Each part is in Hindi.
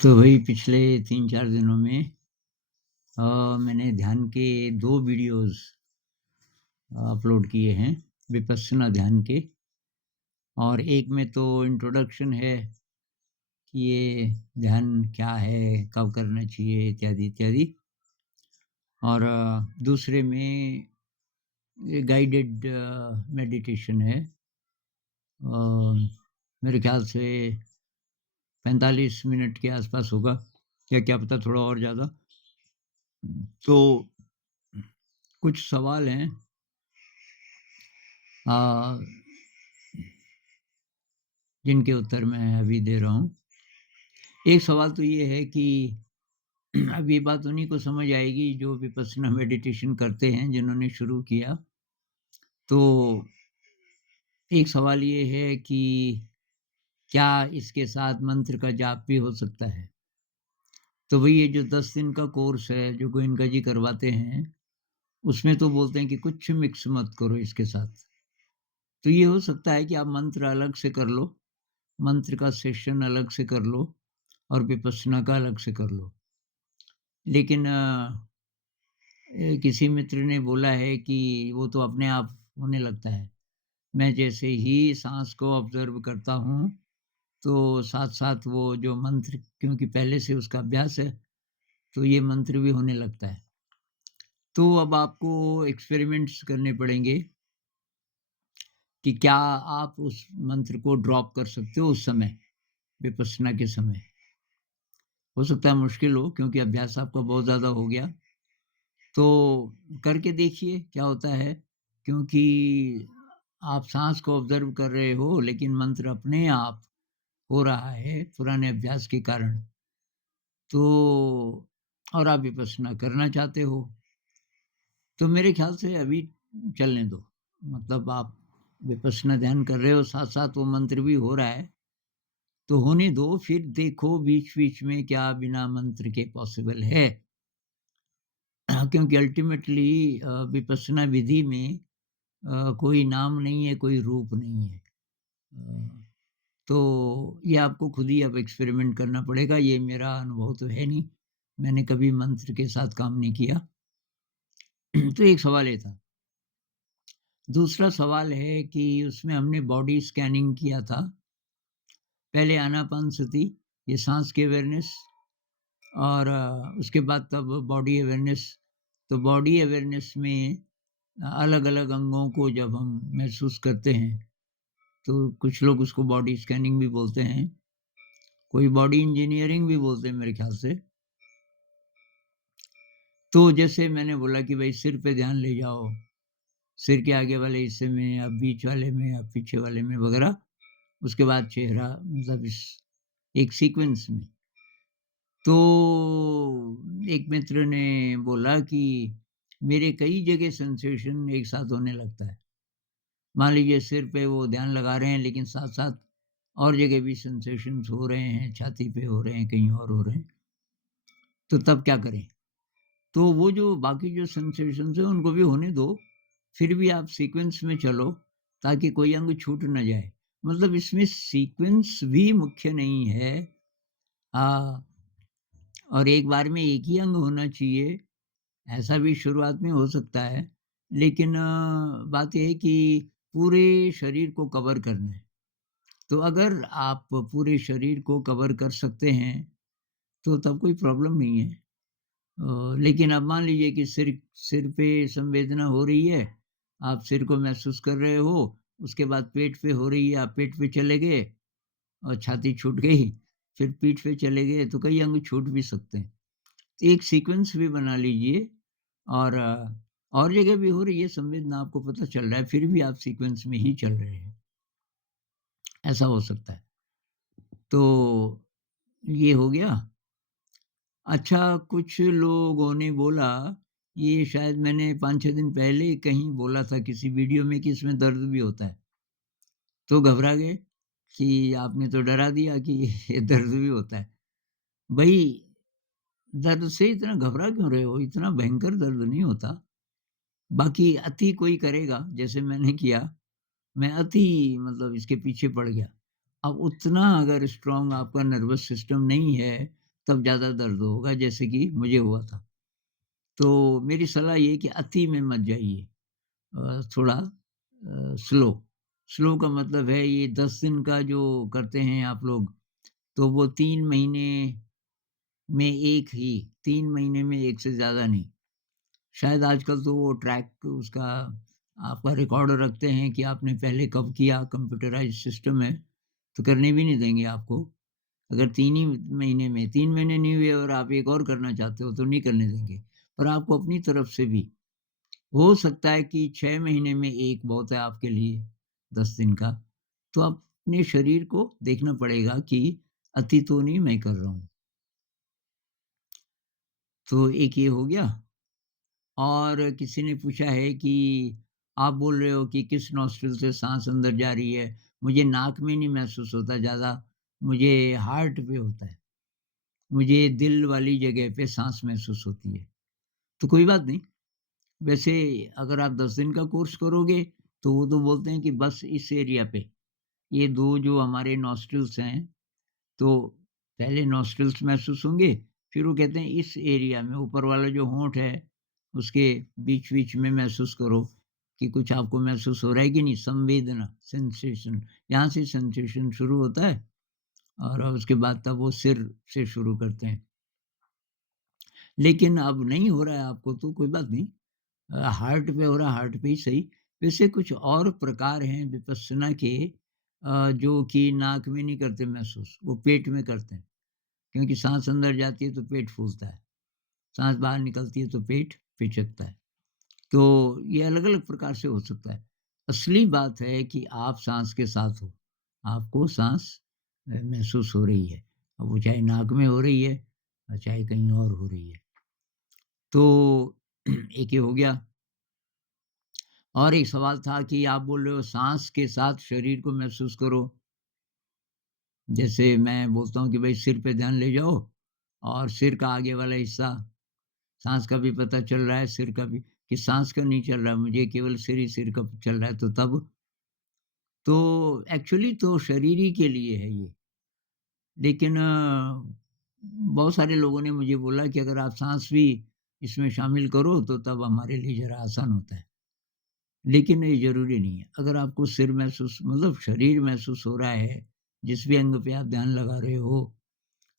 तो वही पिछले 3-4 दिनों में मैंने ध्यान के 2 वीडियोज़ अपलोड किए हैं, विपश्यना ध्यान के। और एक में तो इंट्रोडक्शन है कि ये ध्यान क्या है, कब करना चाहिए इत्यादि, इत्यादि। और दूसरे में ये गाइडेड मेडिटेशन है। मेरे ख़्याल से 45 मिनट के आसपास होगा या क्या पता थोड़ा और ज़्यादा। तो कुछ सवाल हैं अ, जिनके उत्तर मैं अभी दे रहा हूँ। एक सवाल तो ये है कि अब ये बात उन्हीं को समझ आएगी जो विपश्यना मेडिटेशन करते हैं, जिन्होंने शुरू किया। तो एक सवाल ये है कि क्या इसके साथ मंत्र का जाप भी हो सकता है? तो भई ये जो 10 दिन का कोर्स है, जो गोयनका जी करवाते हैं, उसमें तो बोलते हैं कि कुछ मिक्स मत करो इसके साथ। तो ये हो सकता है कि आप मंत्र अलग से कर लो, मंत्र का सेशन अलग से कर लो और विपश्यना का अलग से कर लो। लेकिन किसी मित्र ने बोला है कि वो तो अपने आप होने लगता है। मैं जैसे ही साँस को ऑब्ज़र्व करता हूँ, तो साथ-साथ वो जो मंत्र क्योंकि पहले से उसका अभ्यास है, तो ये मंत्र भी होने लगता है। तो अब आपको एक्सपेरिमेंट्स करने पड़ेंगे कि क्या आप उस मंत्र को ड्रॉप कर सकते हो उस समय, विपश्यना के समय। हो सकता है मुश्किल हो क्योंकि अभ्यास आपका बहुत ज़्यादा हो गया। तो करके देखिए क्या होता है, क्योंकि आप साँस को ऑब्ज़र्व कर रहे हो लेकिन मंत्र अपने आप हो रहा है पुराने अभ्यास के कारण। तो और आप विपश्यना करना चाहते हो, तो मेरे ख़्याल से अभी चलने दो। मतलब आप विपश्यना ध्यान कर रहे हो, साथ-साथ वो मंत्र भी हो रहा है, तो होने दो फिर देखो बीच-बीच में क्या बिना मंत्र के पॉसिबल है। क्योंकि अल्टीमेटली विपश्यना विधि में कोई नाम नहीं है, कोई रूप नहीं है। तो ये आपको खुद ही अब एक्सपेरिमेंट करना पड़ेगा, ये मेरा अनुभव तो है नहीं, मैंने कभी मंत्र के साथ काम नहीं किया। तो एक सवाल ये था। दूसरा सवाल है कि उसमें हमने बॉडी स्कैनिंग किया था, पहले आनापानसति, ये साँस की अवेयरनेस और उसके बाद तब बॉडी अवेयरनेस। तो बॉडी अवेयरनेस में अलग-अलग अंगों को जब हम महसूस करते हैं, तो कुछ लोग उसको बॉडी स्कैनिंग भी बोलते हैं, कोई बॉडी इंजीनियरिंग भी बोलते हैं मेरे ख़्याल से। तो जैसे मैंने बोला कि भई सिर पे ध्यान ले जाओ, सिर के आगे वाले हिस्से में या बीच वाले में या पीछे वाले में वग़ैरह, उसके बाद चेहरा मतलब इस एक सीक्वेंस में। तो एक मित्र ने बोला कि मेरे कई जगह सेंसेशन एक साथ होने लगता है। मान लीजिए सिर पे वो ध्यान लगा रहे हैं लेकिन साथ-साथ और जगह भी सेंसेशंस हो रहे हैं, छाती पे हो रहे हैं, कहीं और हो रहे हैं, तो तब क्या करें? तो वो जो बाकी जो सेंसेशंस हैं उनको भी होने दो, फिर भी आप सीक्वेंस में चलो ताकि कोई अंग छूट ना जाए। मतलब इसमें सीक्वेंस भी मुख्य नहीं है। अ, और एक बार में एक ही अंग होना चाहिए, ऐसा भी शुरुआत में हो सकता है। लेकिन बात ये है कि पूरे शरीर को कवर करना है। तो अगर आप पूरे शरीर को कवर कर सकते हैं, तो तब कोई प्रॉब्लम नहीं है। लेकिन अब मान लीजिए कि सिर सिर पे संवेदना हो रही है, आप सिर को महसूस कर रहे हो, उसके बाद पेट पे हो रही है, आप पेट पे चले गए और छाती छूट गई, फिर पीठ पे चले गए, तो कई अंग छूट भी सकते हैं। तो एक सीक्वेंस भी बना लीजिए और और जगह भी हो रही है संवेदना आपको पता चल रहा है, फिर भी आप सीक्वेंस में ही चल रहे हैं, ऐसा हो सकता है। तो ये हो गया। अच्छा, कुछ लोगों ने बोला, ये शायद मैंने 5-6 दिन पहले कहीं बोला था किसी वीडियो में कि इसमें दर्द भी होता है। तो घबरा गए कि आपने तो डरा दिया कि ये दर्द भी होता है। भई दर्द से इतना घबरा क्यों रहे हो? इतना भयंकर दर्द नहीं होता। बाकी अति कोई करेगा, जैसे मैंने किया, मैं अति मतलब इसके पीछे पड़ गया। अब उतना अगर स्ट्रॉन्ग आपका नर्वस सिस्टम नहीं है, तब ज़्यादा दर्द होगा जैसे कि मुझे हुआ था। तो मेरी सलाह ये है कि अति में मत जाइए। थोड़ा स्लो। स्लो का मतलब है ये 10 दिन का जो करते हैं आप लोग, तो वो 3 महीने में 1 ही, 3 महीने में 1 से ज़्यादा नहीं। शायद आजकल तो वो ट्रैक उसका आपका रिकॉर्ड रखते हैं कि आपने पहले कब किया, कंप्यूटराइज़्ड सिस्टम है, तो करने भी नहीं देंगे आपको। अगर 3 ही महीने में 3 महीने नहीं हुए और आप एक और करना चाहते हो, तो नहीं करने देंगे। पर आपको अपनी तरफ से भी हो सकता है कि 6 महीने में 1 बहुत है आपके लिए, 10 दिन का। तो अपने शरीर को देखना पड़ेगा कि अति तो नहीं मैं कर रहा हूँ। तो एक ये हो गया। और किसी ने पूछा है कि आप बोल रहे हो कि किस नॉस्ट्रिल से साँस अंदर जा रही है? मुझे नाक में नहीं महसूस होता ज़्यादा, मुझे हार्ट पे होता है। मुझे दिल वाली जगह पे साँस महसूस होती है। तो कोई बात नहीं, वैसे अगर आप 10 दिन का कोर्स करोगे, तो वो तो बोलते हैं कि बस इस एरिया पे, ये 2 जो हमारे नॉस्ट्रिल्स हैं, तो पहले नॉस्ट्रिल्स महसूस होंगे, फिर वो कहते हैं इस एरिया में ऊपर वाला जो होंठ है, उसके बीच-बीच में महसूस करो कि कुछ आपको महसूस हो रहा है कि नहीं, संवेदना, सेंसेशन, यहाँ से सेंसेशन शुरू होता है और उसके बाद तब वो सिर से शुरू करते हैं। लेकिन अब नहीं हो रहा है आपको तो कोई बात नहीं। हार्ट पे हो रहा है, हार्ट पे ही सही। वैसे कुछ और प्रकार हैं विपश्यना के जो कि नाक में नहीं करते महसूस, वो पेट में करते हैं। क्योंकि साँस अंदर जाती है तो पेट फूलता है, साँस बाहर निकलती है तो पेट पिचकता है। तो ये अलग-अलग प्रकार से हो सकता है। असली बात है कि आप साँस के साथ हो, आपको साँस महसूस हो रही है। अब वो चाहे नाक में हो रही है चाहे कहीं और हो रही है। तो एक ये हो गया। और एक सवाल था कि आप बोल रहे हो साँस के साथ शरीर को महसूस करो। जैसे मैं बोलता हूँ कि भई सिर पे ध्यान ले जाओ और सिर का आगे वाला हिस्सा, साँस का भी पता चल रहा है, सिर का भी, कि साँस का नहीं चल रहा है, मुझे केवल सिर ही सिर का चल रहा है, तो तब? तो एक्चुअली तो शरीर ही के लिए है ये। लेकिन बहुत सारे लोगों ने मुझे बोला कि अगर आप साँस भी इसमें शामिल करो, तो तब हमारे लिए ज़रा आसान होता है। लेकिन ये ज़रूरी नहीं है। अगर आपको सिर महसूस मतलब शरीर महसूस हो रहा है, जिस भी अंग पे आप ध्यान लगा रहे हो,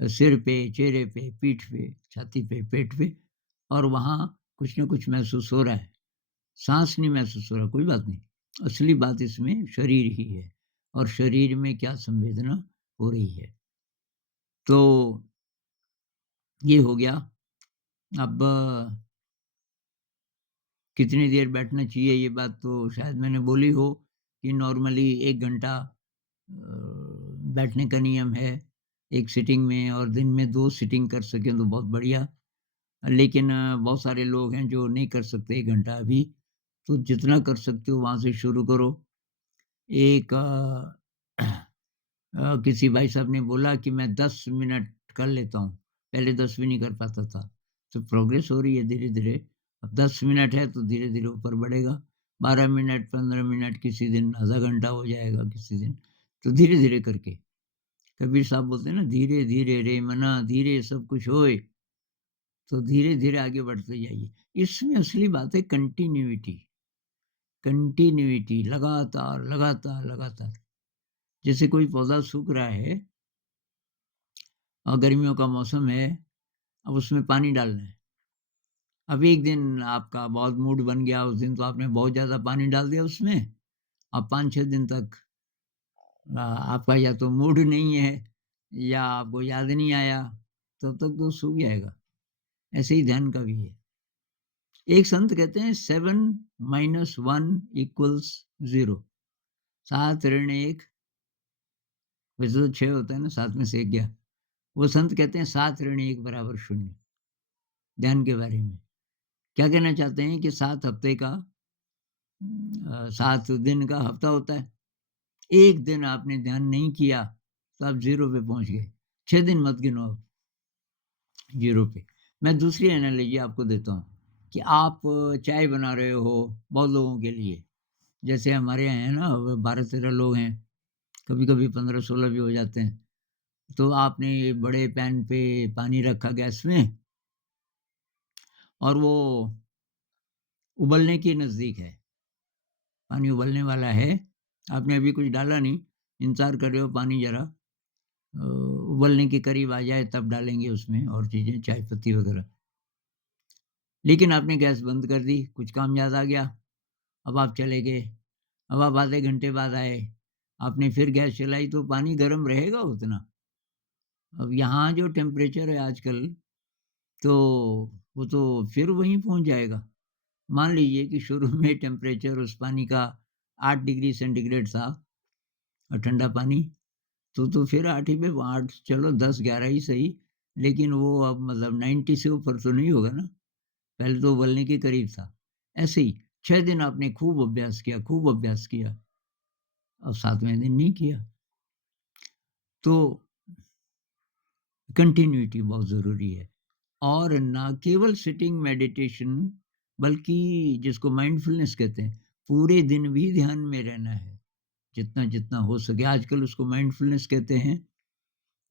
सिर पे, चेहरे पे, पीठ पे, छाती पे, पेट पे, और वहाँ कुछ न कुछ महसूस हो रहा है। साँस नहीं महसूस हो रहा, कोई बात नहीं। असली बात इसमें शरीर ही है और शरीर में क्या संवेदना हो रही है। तो ये हो गया। अब कितनी देर बैठना चाहिए, ये बात तो शायद मैंने बोली हो कि नॉर्मली 1 घंटा बैठने का नियम है एक सिटिंग में, और दिन में 2 सिटिंग कर सकें तो बहुत बढ़िया। लेकिन बहुत सारे लोग हैं जो नहीं कर सकते 1 घंटा अभी, तो जितना कर सकते हो वहाँ से शुरू करो। एक किसी भाई साहब ने बोला कि मैं 10 मिनट कर लेता हूँ, पहले 10 भी नहीं कर पाता था। तो प्रोग्रेस हो रही है धीरे-धीरे, अब 10 मिनट है तो धीरे-धीरे ऊपर बढ़ेगा। 12 मिनट, 15 मिनट, किसी दिन आधा घंटा हो जाएगा किसी दिन, तो धीरे-धीरे करके। कबीर साहब बोलते हैं ना, धीरे-धीरे रे मना धीरे सब कुछ होए, तो धीरे-धीरे आगे बढ़ते जाइए। इसमें असली बात है कंटिन्यूइटी, कंटिन्यूइटी, लगातार, लगातार, लगातार। जैसे कोई पौधा सूख रहा है और गर्मियों का मौसम है, अब उसमें पानी डालना है। अब एक दिन आपका बहुत मूड बन गया, उस दिन तो आपने बहुत ज़्यादा पानी डाल दिया उसमें, अब 5-6 दिन तक आपका या तो मूड नहीं है या आपको याद नहीं आया, तब तक तो सूख जाएगा। ऐसे ही ध्यान का भी है। एक संत कहते हैं 7 माइनस 1 इक्वल्स 0, 7 ऋण 1, वैसे तो 6 होता है ना, 7 में से 1 गया। वो संत कहते हैं 7 ऋण 1 बराबर 0, ध्यान के बारे में। क्या कहना चाहते हैं कि 7 हफ्ते का 7 दिन का हफ्ता होता है। 1 दिन आपने ध्यान नहीं किया, तो आप 0 पे पहुँच गए। 6 दिन मत गिनो आप 0 पे। मैं दूसरी एनालॉजी आपको देता हूँ कि आप चाय बना रहे हो बहुत लोगों के लिए। जैसे हमारे यहाँ है ना, 12-13 लोग हैं, कभी-कभी 15-16 भी हो जाते हैं। तो आपने बड़े पैन पे पानी रखा गैस में और वो उबलने के नज़दीक है, पानी उबलने वाला है, आपने अभी कुछ डाला नहीं, इंतज़ार कर रहे हो पानी ज़रा उबलने के करीब आ जाए तब डालेंगे उसमें और चीज़ें, चाय पत्ती वगैरह। लेकिन आपने गैस बंद कर दी, कुछ काम याद आ गया, अब आप चले गए। अब आप आधे घंटे बाद आए, आपने फिर गैस चलाई तो पानी गरम रहेगा उतना। अब यहाँ जो टेम्परेचर है आजकल, तो वो तो फिर वहीं पहुँच जाएगा। मान लीजिए कि शुरू में टेम्परेचर उस पानी का 8 डिग्री सेंटीग्रेड था ठंडा पानी, तो फिर 8 ही पे 8 चलो 10-11 ही सही, लेकिन वो अब मतलब 90 से ऊपर तो नहीं होगा ना, पहले तो उबलने के करीब था। ऐसे ही 6 दिन आपने खूब अभ्यास किया, अब 7वें दिन नहीं किया। तो कंटिन्यूटी बहुत ज़रूरी है और ना केवल सिटिंग मेडिटेशन बल्कि जिसको माइंडफुलनेस कहते हैं, पूरे दिन भी ध्यान में रहना है, जितना हो सके। आजकल उसको माइंडफुलनेस कहते हैं।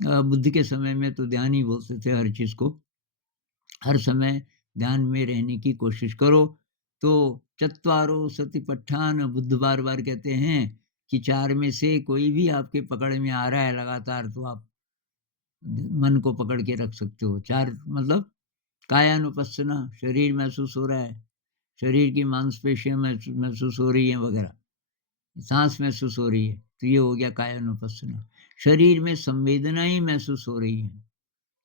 बुद्ध के समय में तो ध्यान ही बोलते थे हर चीज़ को। हर समय ध्यान में रहने की कोशिश करो। तो चत्वारो सतिपट्ठान बुद्ध बार-बार कहते हैं कि 4 में से कोई भी आपके पकड़ में आ रहा है लगातार तो आप मन को पकड़ के रख सकते हो। 4 मतलब कायानुपस्सना, शरीर महसूस हो रहा है, शरीर की मांसपेशियाँ महसूस हो रही हैं वगैरह, साँस महसूस हो रही है, तो ये हो गया कायानुपस्सना। शरीर में संवेदनाएँ महसूस हो रही हैं,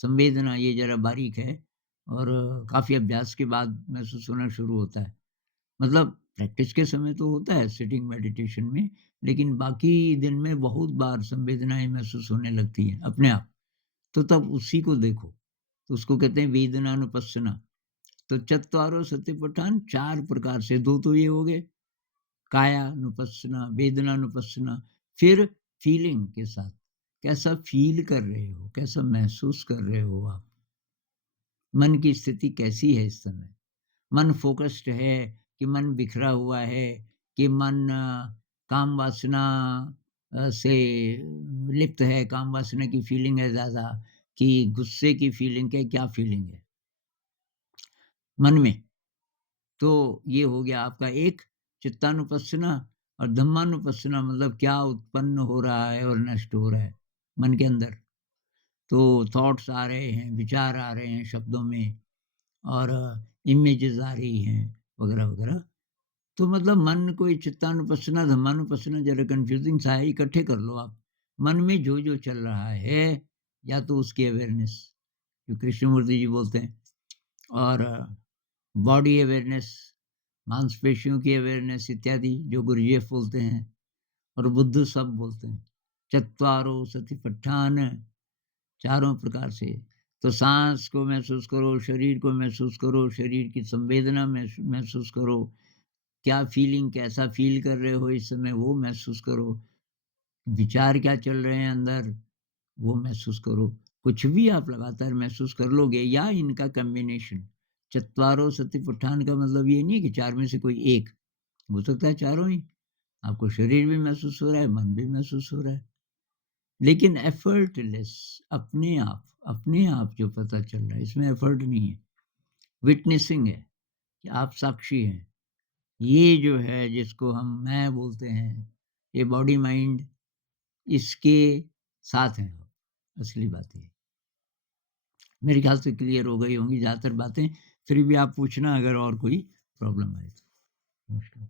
संवेदना ये ज़रा बारीक है और काफ़ी अभ्यास के बाद महसूस होना शुरू होता है। मतलब प्रैक्टिस के समय तो होता है सिटिंग मेडिटेशन में, लेकिन बाकी दिन में बहुत बार संवेदनाएँ महसूस होने लगती हैं अपने आप, तो तब उसी को देखो। तो उसको कहते हैं वेदनानुपस्सना। तो चत्वारो सतिपट्ठान 4 प्रकार से, 2 तो ये हो गए, कायानुपस्सना, वेदनानुपस्सना, फिर फीलिंग के साथ, कैसा फ़ील कर रहे हो, कैसा महसूस कर रहे हो आप? मन की स्थिति कैसी है इस समय? मन फ़ोकस्ड है कि मन बिखरा हुआ है, कि मन काम वासना से लिप्त है, काम वासना की फीलिंग है ज़्यादा, कि गुस्से की फीलिंग है, क्या फीलिंग है मन में? तो ये हो गया आपका एक चित्तानुपस्सना और धम्मानुपस्सना मतलब क्या उत्पन्न हो रहा है और नष्ट हो रहा है मन के अंदर। तो थॉट्स आ रहे हैं, विचार आ रहे हैं शब्दों में और इमेजेस आ रही हैं वगैरह-वगैरह। तो मतलब मन को ये चित्तानुपस्सना, धम्मानुपस्सना ज़रा कन्फ्यूज़िंग सा है, इकट्ठे कर लो आप। मन में जो-जो चल रहा है, या तो उसकी अवेयरनेस, जो कृष्णमूर्ति जी बोलते हैं और बॉडी अवेयरनेस, मांसपेशियों की अवेयरनेस इत्यादि जो गुरुजेफ बोलते हैं और बुद्ध सब बोलते हैं। चत्वारो सतिपट्ठान, चारों प्रकार से। तो साँस को महसूस करो, शरीर को महसूस करो, शरीर की संवेदना महसूस करो, क्या फ़ीलिंग कैसा फ़ील कर रहे हो इस समय वो महसूस करो, विचार क्या चल रहे हैं अंदर वो महसूस करो। कुछ भी आप लगातार महसूस कर लोगे या इनका कॉम्बिनेशन। चत्वारो सतिपट्ठान का मतलब ये नहीं है कि 4 में से कोई एक, हो सकता है चारों ही। आपको शरीर भी महसूस हो रहा है, मन भी महसूस हो रहा है। लेकिन एफर्टलेस, अपने आप जो पता चल रहा है, इसमें एफर्ट नहीं है। विटनेसिंग है कि आप साक्षी हैं। ये जो है जिसको हम मैं बोलते हैं, ये बॉडी माइंड इसके साथ हैं आप, असली बात ये है। मेरे ख्याल से क्लियर हो गई होंगी ज़्यादातर बातें, फिर भी आप पूछना अगर और कोई प्रॉब्लम आए तो। नमस्कार।